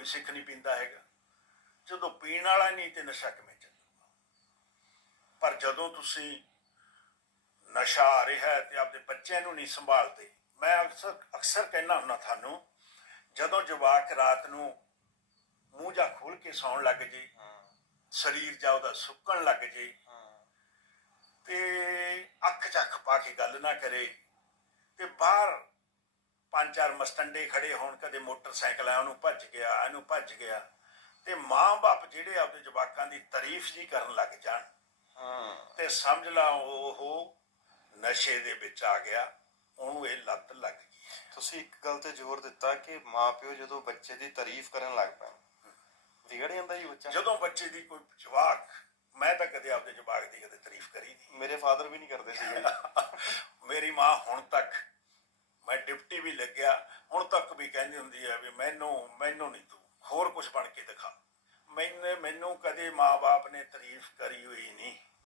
ਕੋਈ ਸਿੱਖ ਨਹੀਂ ਪੀਂਦਾ ਹੈਗਾ। ਜਦੋਂ ਪੀਣ ਵਾਲਾ ਨਹੀਂ ਤੇ ਨਸ਼ਾ ਕਿਵੇਂ ਚੱਲੂਗਾ? ਪਰ ਜਦੋਂ ਤੁਸੀਂ ਨਸ਼ਾ ਆ ਰਿਹਾ ਤੇ ਆਪਦੇ ਬੱਚਿਆਂ ਨੂੰ ਨਹੀਂ ਸੰਭਾਲਦੇ, ਮੈਂ ਅਕਸਰ ਅਕਸਰ ਕਹਿਣਾ ਹੁੰਦਾ ਤੁਹਾਨੂੰ, ਜਦੋਂ ਜਵਾਕ ਰਾਤ ਨੂੰ ਮੂੰਹ ਜਾ ਖੋਲ ਕੇ ਸੌਣ ਲੱਗ ਜੇ, ਸਰੀਰ ਜਾ ਉਹਦਾ ਸੁੱਕਣ ਲੱਗ ਜੇ, ਤੇ ਅੱਖ ਚ ਅੱਖ ਪਾ ਕੇ ਗੱਲ ਨਾ ਕਰੇ, ਤੇ ਬਾਹਰ ਪੰਜ ਚਾਰ ਮਸਟੰਡੇ ਖੜੇ ਹੋਣ ਕਦੇ ਮੋਟਰਸਾਈਕਲ ਆ ਉਹਨੂੰ ਭੱਜ ਗਿਆ ਇਹਨੂੰ ਭੱਜ ਗਿਆ ਤੇ ਮਾਂ-ਬਾਪ ਜਿਹੜੇ ਆਪਦੇ ਜਵਾਕਾਂ ਦੀ ਤਾਰੀਫ ਜੀ ਕਰਨ ਲੱਗ ਜਾਣ। ਤੇ ਸਮਝ ਲਾ ਉਹ ਨਸ਼ੇ ਦੇ ਵਿੱਚ ਆ ਗਿਆ ਉਹਨੂੰ ਇਹ ਲੱਤ ਲੱਗ ਗਈ। ਤੁਸੀਂ ਇੱਕ ਗੱਲ ਤੇ ਜ਼ੋਰ ਦਿੱਤਾ ਕਿ ਮਾਪਿਓ ਜਦੋਂ ਬੱਚੇ ਦੀ ਤਾਰੀਫ ਕਰਨ ਲੱਗ ਪੈਣ ਵਿਗੜ ਜਾਂਦਾ ਜੀ ਬੱਚਾ। ਜਦੋਂ ਬੱਚੇ ਦੀ ਕੋਈ ਜਵਾਕ ਮੈਂ ਤਾਂ ਕਦੇ ਆਪਦੇ ਜਵਾਕ ਦੀ ਕਦੇ ਤਾਰੀਫ ਕਰੀ ਨਹੀਂ ਮੇਰੇ ਫਾਦਰ ਵੀ ਨਹੀਂ ਕਰਦੇ ਸੀਗੇ। ਮੇਰੀ ਮਾਂ ਹੁਣ ਤੱਕ ਮੈਂ ਵੀ ਲੱਗਿਆ, ਹੁਣ ਤੱਕ ਵੀ ਕਹਿੰਦੀ ਹੁੰਦੀ ਹੈ ਵੀ ਮੈਨੂੰ ਮੈਨੂੰ ਨਹੀਂ ਤੂੰ, ਹੋਰ ਕੁਝ ਬਣ ਕੇ ਦਿਖਾ। ਮੈਨੇ, ਮੈਨੂੰ ਕਦੇ ਮਾਪੇ ਨੇ ਤਾਰੀਫ ਕਰੀ ਹੋਈ ਨਹੀਂ।